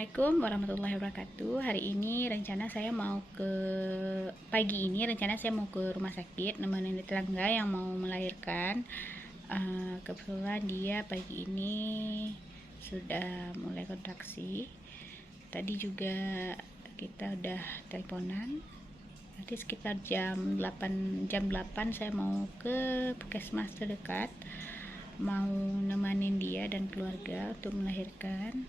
Assalamualaikum warahmatullahi wabarakatuh. Hari ini pagi ini rencana saya mau ke rumah sakit nemenin tetangga yang mau melahirkan. Kebetulan dia pagi ini sudah mulai kontraksi. Tadi juga kita udah teleponan. Nanti sekitar jam 8 saya mau ke puskesmas terdekat, mau nemenin dia dan keluarga untuk melahirkan.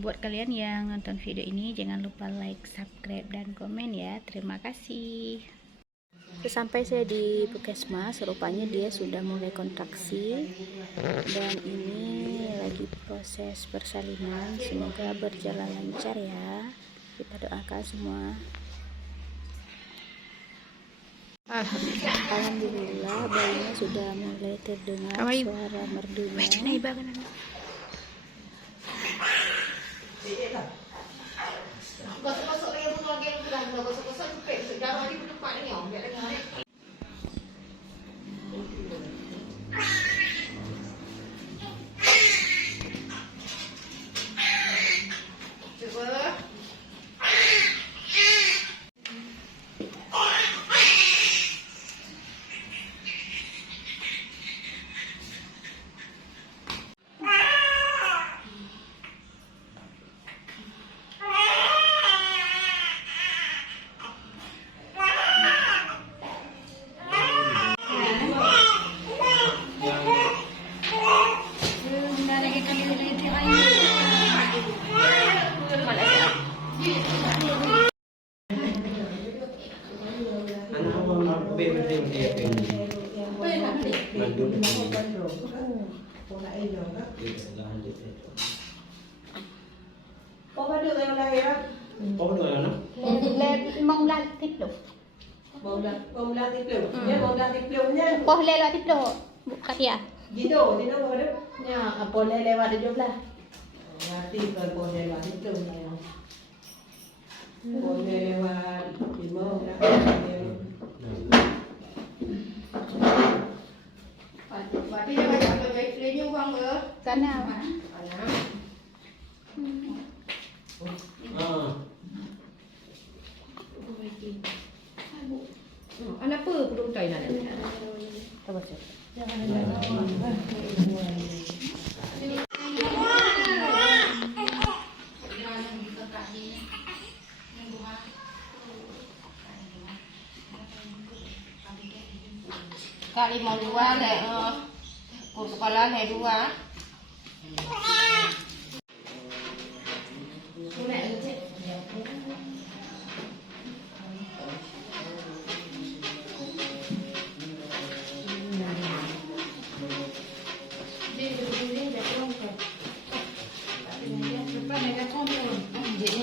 Buat kalian yang nonton video ini, jangan lupa like, subscribe, dan komen ya. Terima kasih. Sesampai saya di puskesmas, rupanya dia sudah mulai kontraksi dan ini lagi proses persalinan. Semoga berjalan lancar ya. Kita doakan semua. Alhamdulillah bayinya sudah mulai terdengar suara merdunya. Gosok-gosok lagi pun lagi yang sudah gosok-gosok cepet sejarah ni tempat ni biar dengar ni. Cuba. Mong lan tiếp tục. Bông lan tiếp tục. Nhé bông lan tiếp tục nhé. Boleh lewat tiếp tục. Buka ya. Dino mau deh. Ya, boleh lewat di sebelah. Nanti kalau boleh lewat itu lah. Boleh lewat timur. Berarti dia banyak beli uang ke? Sana. Anak apa belum tahu nak? Coba sih. Kali mau dua le, kepala le dua. Depan ada kompon. Jadi